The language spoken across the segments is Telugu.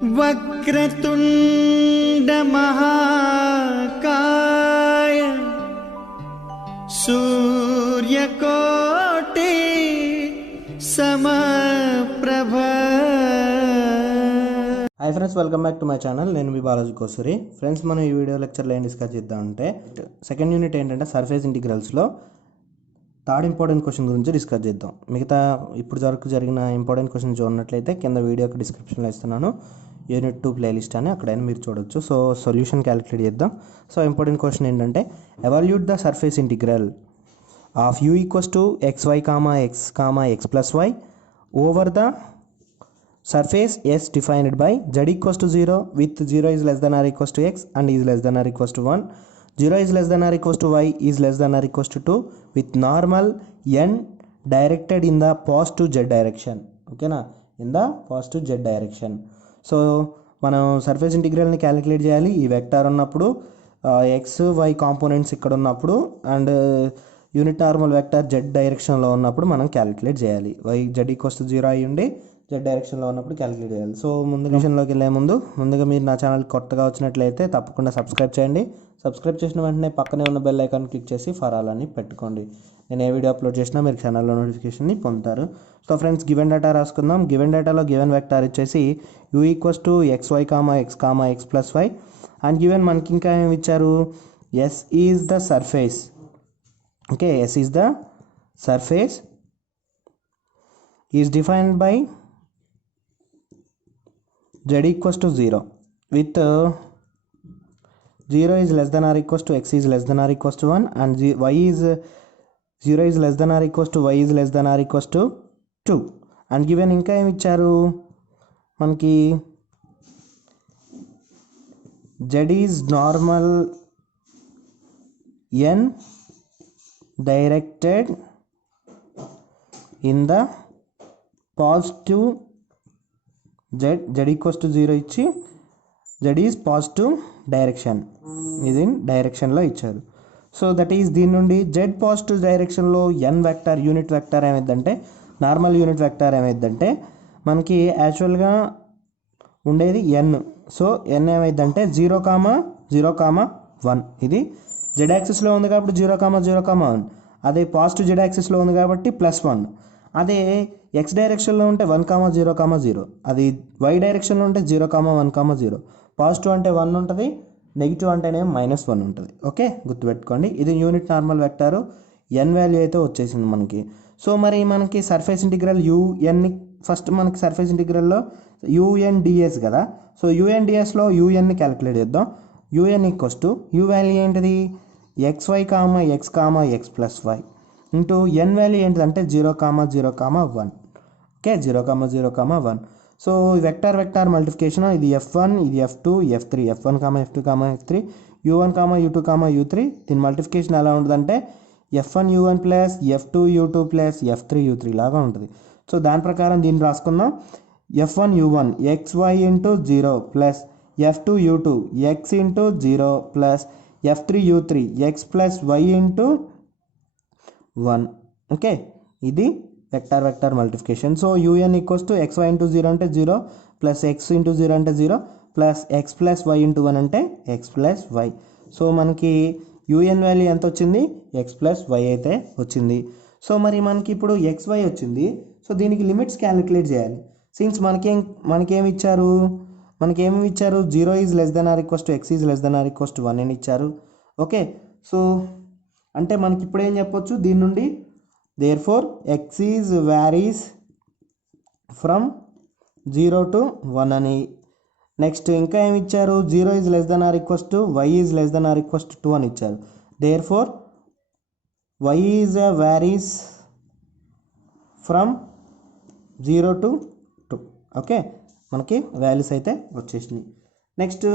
वक्रतुंड महाकाय सूर्यकोटि समप्रभ। Hi friends, welcome back to my channel. నేను మీ బాలాజీ కోసూరి। ఫ్రెండ్స్, మనం ఈ వీడియో లెక్చర్లో ఏం డిస్కస్ చేద్దామంటే సెకండ్ యూనిట్ ఏంటంటే సర్ఫేస్ ఇంటిగ్రల్స్లో థర్డ్ ఇంపార్టెంట్ క్వశ్చన్ గురించి డిస్కస్ చేద్దాం। మిగతా ఇప్పుడు వరకు జరిగిన ఇంపార్టెంట్ క్వశ్చన్ చూడనట్లయితే కింద వీడియోకి డిస్క్రిప్షన్లో ఇస్తున్నాను, యూనిట్ 2 ప్లేలిస్ట్ అని, అక్కడైనా మీరు చూడొచ్చు। సో సొల్యూషన్ క్యాలిక్యులేట్ చేద్దాం। సో ఇంపార్టెంట్ క్వశ్చన్ ఏంటంటే evaluate the surface integral of u equals to xy x plus y over the surface S defined by z equals to 0 with 0 is less than or equals to x and is less than or equals to 1, 0 is less than or equals to y is less than or equals to 2 with normal n directed in the positive z direction. Okay na, in the positive z direction. So మనం సర్ఫేస్ ఇంటిగ్రల్ని క్యాలిక్యులేట్ చేయాలి ఈ వెక్టార్ ఉన్నప్పుడు, ఎక్స్ వై కాంపోనెంట్స్ ఇక్కడ ఉన్నప్పుడు and unit normal vector Z డైరెక్షన్లో ఉన్నప్పుడు మనం క్యాలిక్యులేట్ చేయాలి। వై జెడ్ ఈక్వల్స్ టు 0 అయ్యి ఉండి జెడ్ డైరెక్షన్లో ఉన్నప్పుడు క్యాలిక్యులేట్ చేయాలి। సో ముందు విషయంలోకి వెళ్ళే ముందుగా మీరు నా ఛానల్ కొత్తగా వచ్చినట్లయితే తప్పకుండా సబ్స్క్రైబ్ చేయండి। సబ్స్క్రైబ్ చేసిన వెంటనే పక్కనే ఉన్న బెల్ ఐకాన్ క్లిక్ చేసి ఫర్ ఆల్ అని పెట్టుకోండి। నేను ఏ వీడియో అప్లోడ్ చేసినా మీరు ఛానల్లో నోటిఫికేషన్ని పొందుతారు। సో ఫ్రెండ్స్, గివెన్ డేటా రాసుకుందాం। గివెన్ డేటాలో గివెన్ వెక్టార్ వచ్చేసి u equals to xy x plus y and given మనకి ఇంకా ఏమి ఇచ్చారు, s is the surface. Okay, s is the surface is defined by z equals to 0 with 0 is less than or equals to x is less than or equals to 1 and y is 0 is less than or equals to y is less than or equals to 2 and given ఇంకా ఏమి ఇచ్చారు మనకి, z is normal n directed in the positive z equals to 0 ఇచ్చి z ఈజ్ పాజిటివ్ డైరెక్షన్, ఇది డైరెక్షన్లో ఇచ్చారు। సో దట్ ఈస్ దీని నుండి z పాజిటివ్ డైరెక్షన్లో n వెక్టార్ యూనిట్ వెక్టార్ ఏమైందంటే, నార్మల్ యూనిట్ వెక్టార్ ఏమైందంటే మనకి యాక్చువల్గా ఉండేది n. సో n ఏమైందంటే 0,0,1, ఇది z యాక్సిస్లో ఉంది కాబట్టి 0,0,1, అదే పాజిటివ్ z యాక్సిస్లో ఉంది కాబట్టి +1, అదే x డైరెక్షన్లో ఉంటే 1,0,0, అది y డైరెక్షన్లో ఉంటే 0,1,0. పాజిటివ్ అంటే 1 ఉంటుంది, నెగిటివ్ అంటేనే -1 ఉంటుంది। ఓకే, గుర్తుపెట్టుకోండి। ఇది unit normal vector, n value అయితే వచ్చేసింది మనకి। సో మరి మనకి సర్ఫేస్ ఇంటిగ్రల్ యుఎన్ని ఫస్ట్ మనకి సర్ఫేస్ ఇంటిగ్రల్లో UNDS కదా, సో UNDSలో యుఎన్ని క్యాలిక్యులేట్ చేద్దాం। UN equals to you value ఏంటిది xy x plus y into n value ఏంటిదంటే 0,0,1. ఓకే, 0,0,1. సో వెక్టార్ మల్టిఫికేషన్, ఇది f1 ఇది f2 f3, f1, f2, f3, u1, u2, u3. దీని మల్టిఫికేషన్ ఎలా ఉంటుందంటే f1 u1 plus f2 u2 plus f3 u3 లాగా ఉంటుంది। సో దాని ప్రకారం దీన్ని రాసుకుందాం। f1 u1 xy into 0 plus f2 u2 x into 0 plus f3 u3 x plus y into 1. Okay, ఇది vector multiplication. So un equals to xy into 0 అంటే 0 ప్లస్ x ఇంటూ 0 అంటే 0 plus x plus y into 1 అంటే x ప్లస్ y. సో మనకి un వాల్యూ ఎంత వచ్చింది, x ప్లస్ y అయితే వచ్చింది। సో మరి మనకి ఇప్పుడు xy వచ్చింది, సో దీనికి లిమిట్స్ క్యాలిక్యులేట్ చేయాలి। సిన్స్ మనకేమి ఇచ్చారు 0 is less than or equals to x is less than or equals to 1 అని ఇచ్చారు। ఓకే, సో అంటే మనకి ఇప్పుడు ఏం చెప్పొచ్చు దీని నుండి, therefore x is varies from 0 to 1 అని। నెక్స్ట్ ఇంకా ఏమి ఇచ్చారు, 0 is less than or equals to y is less than or equals to 2 అని ఇచ్చారు। therefore y is varies from 0 to 2. Okay, మనకి వాల్యూస్ అయితే వచ్చేసినాయి। నెక్స్ట్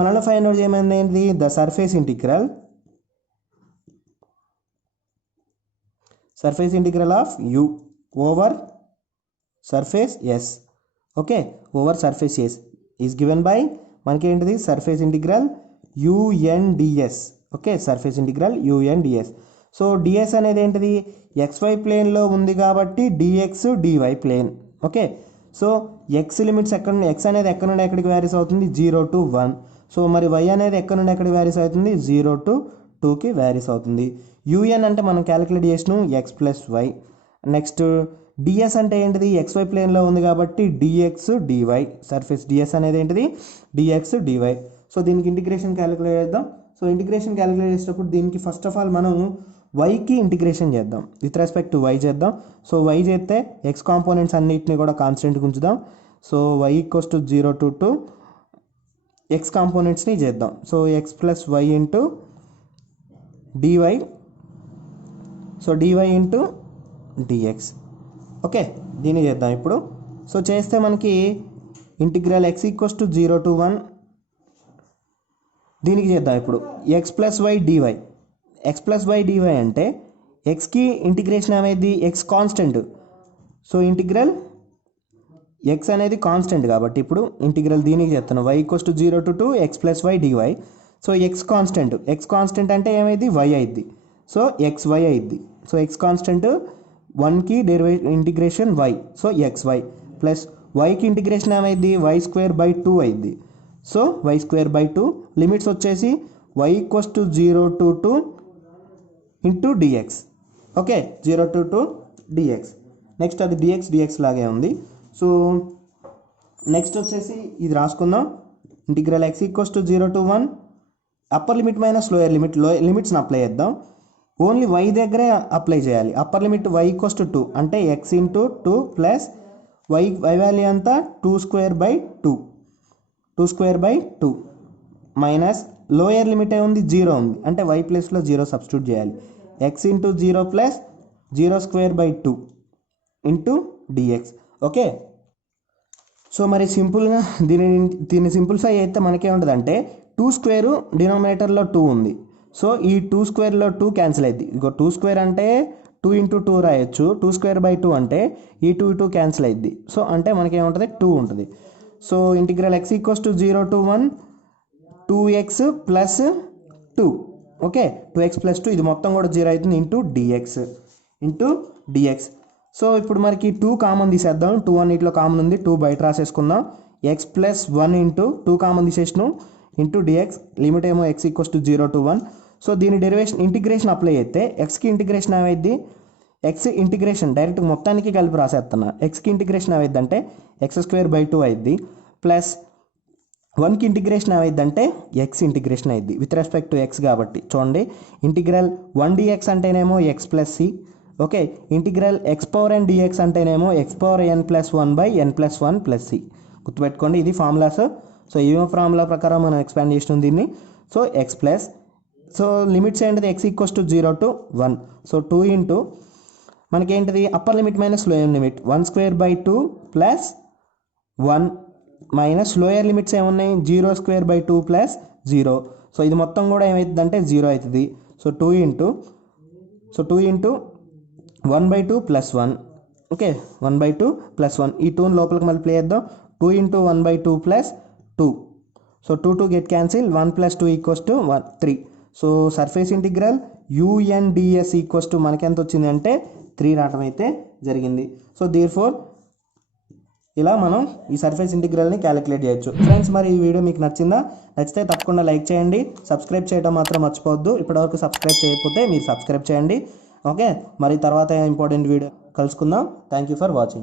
మనలో ఫైండ్ అవుట్ చేయమని ఏంటి, the surface integral of u over surface s. Okay, over surface s is given by మనకి ఏంటిది surface integral UNDS. Okay, surface integral UNDS. So ds అనేది ఏంటిది xy ప్లేన్లో ఉంది కాబట్టి dx dy plane. Okay, so x limits x అనేది ఎక్కడ నుండి ఎక్కడికి వ్యారీస్ అవుతుంది 0 to 1. సో మరి వై అనేది ఎక్కడ నుండి ఎక్కడికి వ్యారీస్ అవుతుంది 0 to 2కి వ్యారీస్ అవుతుంది. యూఎన్ అంటే మనం క్యాలిక్యులేట్ చేసినాం x plus y. Next ds అంటే ఏంటిది ఎక్స్వై ప్లేన్లో ఉంది కాబట్టి డిఎక్స్ డివై. సర్ఫేస్ డిఎస్ అనేది ఏంటిది డిఎక్స్ డివై. సో దీనికి ఇంటిగ్రేషన్ క్యాలిక్యులేట్ చేద్దాం. సో ఇంటిగ్రేషన్ క్యాలిక్యులేట్ చేసేటప్పుడు దీనికి ఫస్ట్ ఆఫ్ ఆల్ మనం వైకి ఇంటిగ్రేషన్ చేద్దాం, విత్ రెస్పెక్ట్ టు వై చేద్దాం. సో వై చేస్తే ఎక్స్ కాంపోనెంట్స్ అన్నిటిని కూడా కాన్స్టెంట్గా ఉంచుదాం. So Y equals to 0 to 2 X కాంపోనెంట్స్ని చేద్దాం. So X plus Y into DY. So DY into dx. Okay, దీన్ని చేద్దాం ఇప్పుడు. సో చేస్తే మనకి integral X equals to 0 to 1 దీనికి చేద్దాం ఇప్పుడు. X plus Y DY. X plus Y DY అంటే ఎక్స్కి ఇంటిగ్రేషన్ అనేది X constant. So integral X అనేది కాన్స్టెంట్ కాబట్టి ఇప్పుడు ఇంటిగ్రల్ దీనికి చేస్తాను. Y equals to 0 to 2 X plus Y DY. So X constant అంటే ఏమైంది వై అయింది. సో ఎక్స్ వై అయింది. సో ఎక్స్ కాన్స్టెంట్ 1కి integration Y. So X Y plus వైకి ఇంటిగ్రేషన్ ఏమైంది వై స్క్వేర్ బై 2 అయింది. So Y square by 2 limits వచ్చేసి Y equals to 0 to 2 into dx. Okay, 0 to 2 DX. Next అది డిఎక్స్ లాగే ఉంది. సో నెక్స్ట్ వచ్చేసి ఇది రాసుకుందాం. Integral X equals to 0 to 1 upper limit minus lower లిమిట్స్ని అప్లై చేద్దాం. ఓన్లీ వై దగ్గరే అప్లై చేయాలి. Upper limit Y equals to 2 అంటే X into 2 plus Y value అంతా 2 square by 2 minus lower limit ఉంది 0 ఉంది అంటే వై ప్లేస్లో 0 సబ్స్టిట్యూట్ చేయాలి. X into 0 plus 0 square by 2 into dx. Okay, so మరి సింపుల్గా దీన్ని సింప్లిఫై అయితే మనకేముంటుందంటే 2 స్క్వేరు డినామినేటర్లో 2 ఉంది. సో ఈ 2 స్క్వేర్లో 2 క్యాన్సిల్ అయింది. ఇంకో 2 స్క్వేర్ అంటే 2 ఇంటూ 2 రాయొచ్చు. 2 స్క్వేర్ బై 2 అంటే ఈ 2 క్యాన్సిల్ అయింది. సో అంటే మనకేముంటుంది 2 ఉంటుంది. So integral X equals to 0 to 1 2x plus 2. Okay, 2x plus 2 ఇది మొత్తం కూడా 0 అవుతుంది ఇంటూ డిఎక్స్. సో ఇప్పుడు మనకి 2 కామన్ తీసేద్దాం. 2 అన్నిటిలో కామన్ ఉంది, 2 బయట రాసేసుకుందాం. ఎక్స్ ప్లస్ 1 ఇంటూ 2 కామన్ తీసేసినాం ఇంటూ డిఎక్స్. లిమిట్ ఏమో X equals to 0 to 1. So దీని ఇంటిగ్రేషన్ అప్లై అయితే ఎక్స్కి ఇంటిగ్రేషన్ ఏమైంది ఎక్స్ ఇంటిగ్రేషన్ డైరెక్ట్ మొత్తానికి కలిపి రాసేస్తున్నా. ఎక్స్కి ఇంటిగ్రేషన్ ఏమైంది అంటే ఎక్స్ స్క్వేర్ బై 2 అయింది ప్లస్ 1కి ఇంటిగ్రేషన్ ఏమైందంటే ఎక్స్ ఇంటిగ్రేషన్ అయింది విత్ రెస్పెక్ట్ టు ఎక్స్ కాబట్టి. చూడండి ఇంటిగ్రల్ 1 డిఎక్స్ అంటేనేమో X plus C. Okay, integral X power N DX అంటేనేమో X power N plus 1 by N plus 1 plus C. గుర్తుపెట్టుకోండి ఇది ఫార్ములాస్. సో ఈ ఫార్ములా ప్రకారం మనం ఎక్స్పాండ్ చేసినాం దీన్ని. So X plus so limits ఏంటిది X equals to 0 to 1. So 2 into మనకేంటిది upper limit minus lower limit 1 square by 2 plus 1 minus lower limits ఏమున్నాయి 0 స్క్వేర్ బై 2 ప్లస్ 0. సో ఇది మొత్తం కూడా ఏమవుతుందంటే 0 అవుతుంది. So 2 into 1 by 2 plus 1. Okay, 1 by 2 plus 1 ఈ 2 లోపలికి మళ్ళీ ప్లే చేద్దాం. 2 into 1 by 2 plus 2. So 2 get cancel 1 plus 2 equals to 3. So surface integral U N D S equals to మనకి ఎంత వచ్చింది అంటే 3 రావడం అయితే జరిగింది. సో దేర్ఫోర్ ఇలా మనం ఈ సర్ఫేస్ ఇంటిగ్రల్ని క్యాలిక్యులేట్ చేయొచ్చు. ఫ్రెండ్స్ మరి ఈ వీడియో మీకు నచ్చితే తప్పకుండా లైక్ చేయండి, సబ్స్క్రైబ్ చేయడం మాత్రం మర్చిపోవద్దు. ఇప్పటివరకు సబ్స్క్రైబ్ చేయకపోతే మీరు సబ్స్క్రైబ్ చేయండి. ఓకే, మరి తర్వాత ఇంపార్టెంట్ వీడియో కలుసుకుందాం. Thank you for watching.